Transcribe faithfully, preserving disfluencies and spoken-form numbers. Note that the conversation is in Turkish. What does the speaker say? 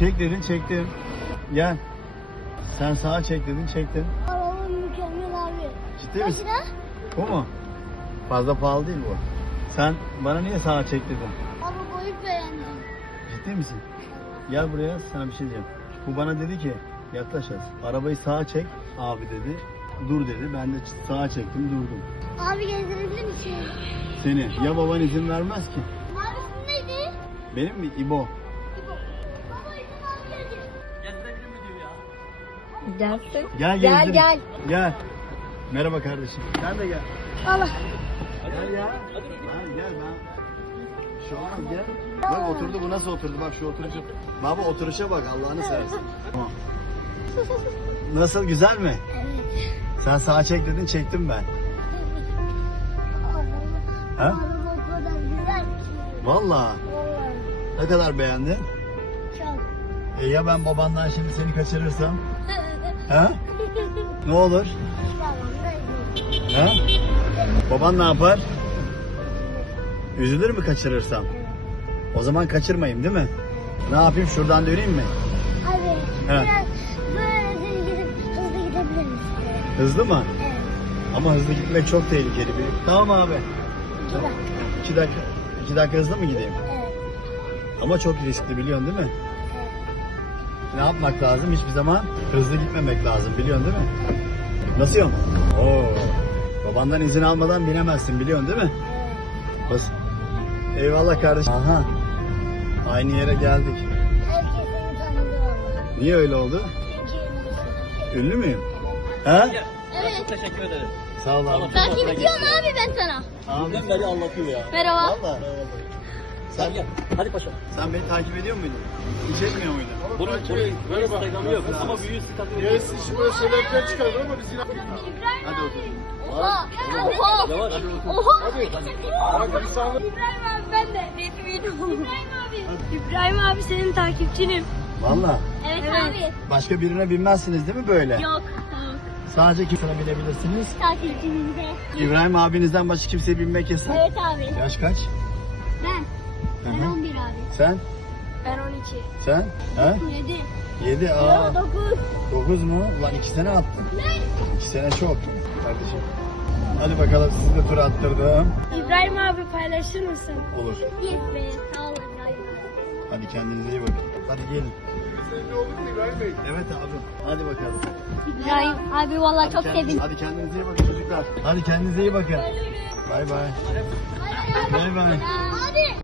Çek dedin, çektim. Gel. Sen sağa çek dedin, çektim. Araba mükemmel abi. Ciddi misin? Kaç lira? Bu mu? Fazla pahalı değil bu. Sen bana niye sağa çek dedin? Arabayı beğendim. Ciddi misin? Gel buraya, sana bir şey diyeceğim. Bu bana dedi ki, yaklaş az. Arabayı sağa çek abi dedi. Dur dedi. Ben de sağa çektim, durdum. Abi gezdirebilir misin? Seni. Ya baban izin vermez ki. Mavisi neydi? Benim mi? İbo. Baba izin al geldi. Gezdirebilir mi diyor ya? Gelsin. Gel Gel gezdir. gel. Gel. Merhaba kardeşim. Sen de gel. Allah. Gel ya. Ha, gel ben. Bir şey olmaz gel. Bak oturdu, bu nasıl oturdu? Bak şu oturuşa. Baba oturuşa bak, Allah'ını seversen. Nasıl, güzel mi? Evet. Sen sağa çek dedin, çektim ben. Ha? Araba o kadar güzel ki. Vallahi. Vallahi Ne kadar beğendin? çok. E ya ben babandan şimdi seni kaçırırsam? Ha? Ne olur? Ha? Baban ne yapar? Üzülür mü kaçırırsam? O zaman kaçırmayayım değil mi? Ne yapayım, şuradan döneyim mi? Abi He. biraz böyle düz gidip hızlı gidebilir misin? Hızlı mı? Evet. Ama hızlı gitmek çok tehlikeli. Bir... Tamam abi. İki dakika. İki dakika. İki dakika hızlı mı gideyim? Evet. Ama çok riskli, biliyorsun değil mi? Evet. Ne yapmak lazım? Hiçbir zaman hızlı gitmemek lazım, biliyorsun değil mi? Nasıl yok? Oo. Babandan izin almadan binemezsin, biliyorsun değil mi? Evet. Bas. Eyvallah kardeşim. Aha. Aynı yere geldik. Herkes seni tanıdı valla. Niye öyle oldu? Çünkü ünlüsün. Ünlü müyüm? Ha? Evet. Çok teşekkür ederim. Sağ ol abi. Takip ediyorum abi ben sana. Abi. Bizden beri anlatıyor ya. Merhaba. Valla. Sen gel. Hadi paşam. Sen beni takip ediyor muydun? Hiç etmiyor muydun? Bunun, bunun Instagram'ı yok ama büyüğü sizi takip ediyor. Yes, işi böyle söylerken çıkardı ama biz yine... Hadi otur. Oha. Oha. Ne var? Oha. Hadi insanlar... İbrahim abi ben de resmiydim. İbrahim abi. İbrahim abi senin takipçinim. Valla. Evet abi. Başka birine binmezsiniz değil mi böyle? Yok. Yok. Sadece kimsine binebilirsiniz. Takipçimizde. İbrahim abinizden başka kimseye binmek yasak. Evet abi. Yaş kaç? Ben. Hı Ben hı. on bir abi. Sen? Ben on iki. Sen? Ha? yedi. Yedi. Aa. dokuz. Dokuz mu? Ulan iki sene attın. İki sene çok. Kardeşim. Hadi bakalım, sizi de tur attırdım. İbrahim abi paylaşır mısın? Olur. Yes be. Sağ olun İbrahim abi. Hadi kendinize iyi bakın. Hadi gelin. Senin olur mu İbrahim Bey? Evet abi. Hadi bakalım. İbrahim abi valla çok Hadi kendiniz- sevdim. Hadi kendinize iyi bakın çocuklar. Hadi kendinize iyi bakın. Bay bay. Bay bay. Abi.